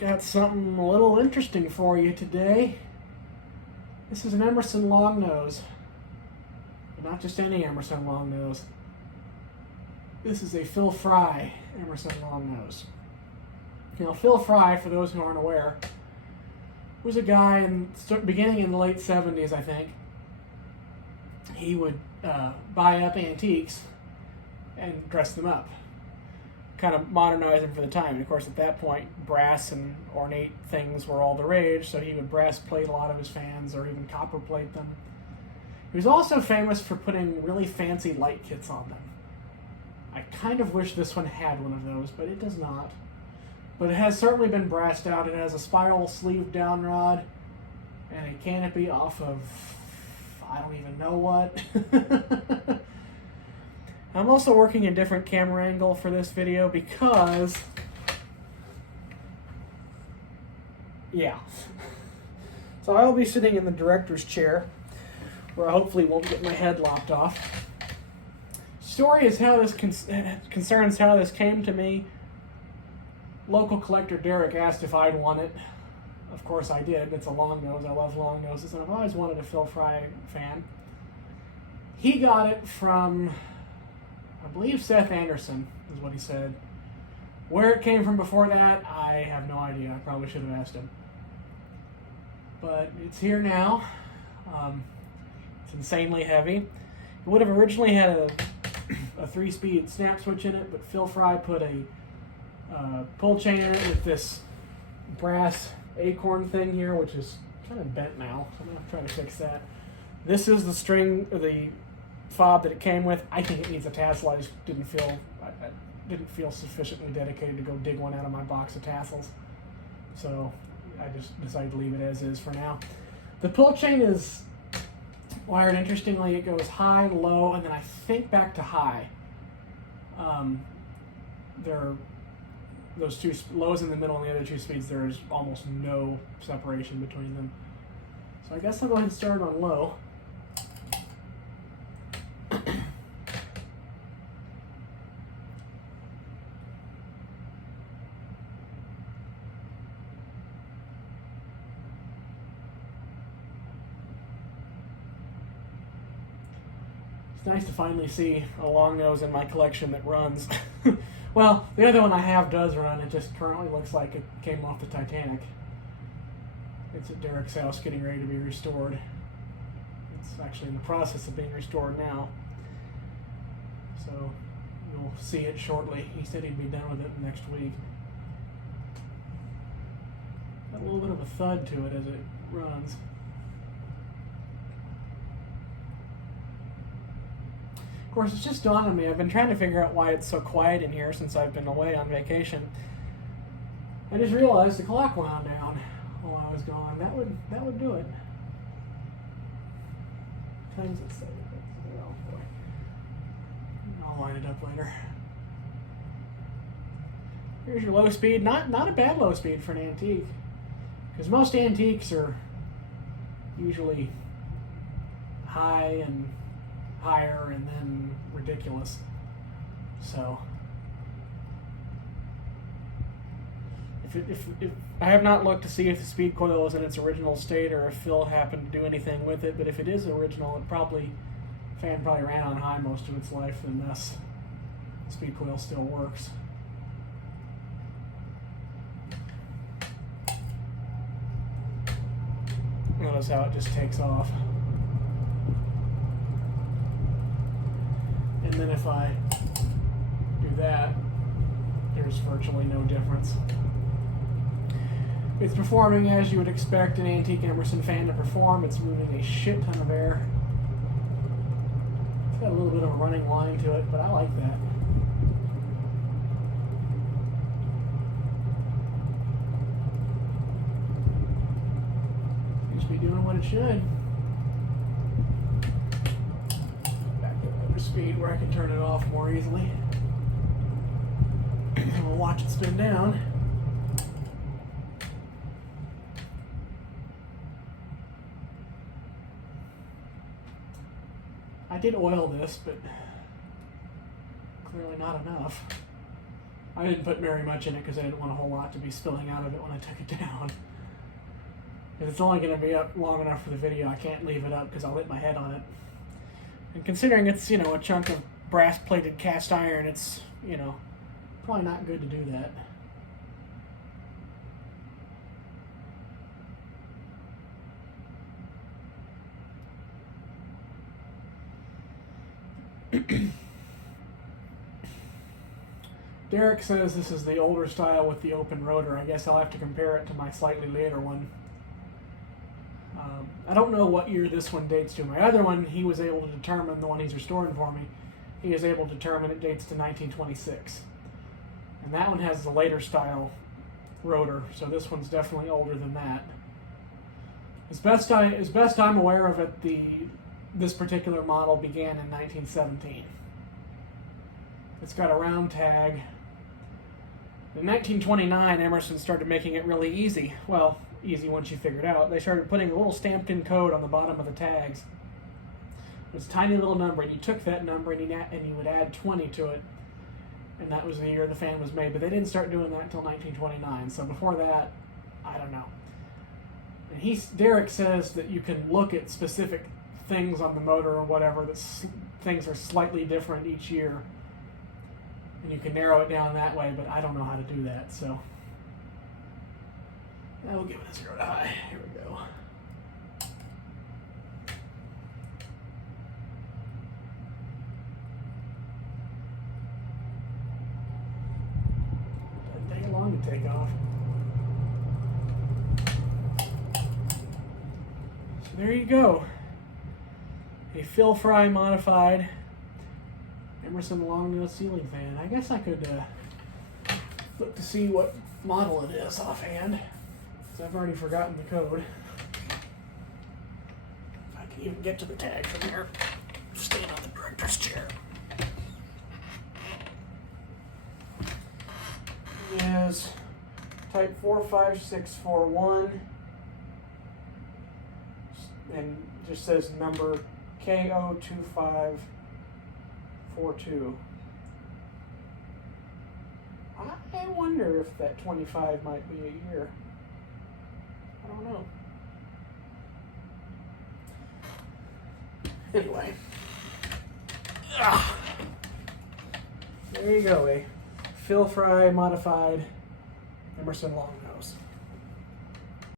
Got something a little interesting for you today. This is an Emerson Longnose. But not just any Emerson Longnose. This is a Phil Frey Emerson Longnose. You know, Phil Frey, for those who aren't aware, was a guy beginning in the late 70s, I think. He would buy up antiques and dress them up, kind of modernize them for the time. And of course, at that point, brass and ornate things were all the rage, so he would brass plate a lot of his fans or even copper plate them. He was also famous for putting really fancy light kits on them. I kind of wish this one had one of those, but it does not. But it has certainly been brassed out. It has a spiral sleeve down rod and a canopy off of, I don't even know what. I'm also working a different camera angle for this video because, yeah. So I will be sitting in the director's chair where I hopefully won't get my head lopped off. Story is how this concerns how this came to me. Local collector Derek asked if I'd want it. Of course I did. It's a Longnose. I love Longnoses, and I've always wanted a Phil Frey fan. He got it from, I believe, Seth Anderson, is what he said. Where it came from before that, I have no idea. I probably should have asked him. But it's here now. It's insanely heavy. It would have originally had a 3-speed snap switch in it, but Phil Frey put a pull chain in it with this brass acorn thing here, which is kind of bent now, so I'm going to try to fix that. This is the string, the fob that it came with. I think it needs a tassel. I just didn't feel sufficiently dedicated to go dig one out of my box of tassels. So I just decided to leave it as is for now. The pull chain is wired interestingly. It goes high, low, and then I think back to high. Those two lows in the middle and the other two speeds, there is almost no separation between them. So I guess I'll go ahead and start on low. It's nice to finally see a Longnose in my collection that runs. Well, the other one I have does run. It just currently looks like it came off the Titanic. It's at Derek's house getting ready to be restored. It's actually in the process of being restored now. So you'll see it shortly. He said he'd be done with it next week. Got a little bit of a thud to it as it runs. Of course, it's just dawned on me. I've been trying to figure out why it's so quiet in here since I've been away on vacation. I just realized the clock wound down while I was gone. That would do it. Times it say? Oh boy. I'll line it up later. Here's your low speed. Not a bad low speed for an antique, because most antiques are usually high and higher and then ridiculous. So if I have not looked to see if the speed coil is in its original state or if Phil happened to do anything with it, but if it is original, fan probably ran on high most of its life, and thus the speed coil still works. Notice how it just takes off. And then if I do that, there's virtually no difference. It's performing as you would expect an antique Emerson fan to perform. It's moving a shit ton of air. It's got a little bit of a running line to it, but I like that. Seems to be doing what it should. Speed where I can turn it off more easily. And we'll watch it spin down. I did oil this, but clearly not enough. I didn't put very much in it because I didn't want a whole lot to be spilling out of it when I took it down. If it's only going to be up long enough for the video, I can't leave it up because I'll hit my head on it. And considering it's, a chunk of brass-plated cast iron, it's, probably not good to do that. Derek says this is the older style with the open rotor. I guess I'll have to compare it to my slightly later one. I don't know what year this one dates to. My other one, he was able to determine, the one he's restoring for me, he is able to determine it dates to 1926. And that one has the later style rotor, so this one's definitely older than that. As best I'm aware of it, this particular model began in 1917. It's got a round tag. In 1929, Emerson started making it really easy. Well, easy once you figure it out. They started putting a little stamped-in code on the bottom of the tags. It was a tiny little number, and you took that number and you would add 20 to it, and that was the year the fan was made. But they didn't start doing that until 1929. So before that, I don't know. And Derek says that you can look at specific things on the motor or whatever, that things are slightly different each year. And you can narrow it down that way, but I don't know how to do that, so. Now we'll give it a 0 to high. Here we go. Doesn't take long to take off. So there you go. A Frey modified Emerson Longnose ceiling fan. I guess I could look to see what model it is offhand, because I've already forgotten the code. If I can even get to the tag from here, staying on the director's chair. It is type 45641, and just says number KO2542. I wonder if that 25 might be a year. I don't know. Anyway. There you go, a Frey modified Emerson Longnose.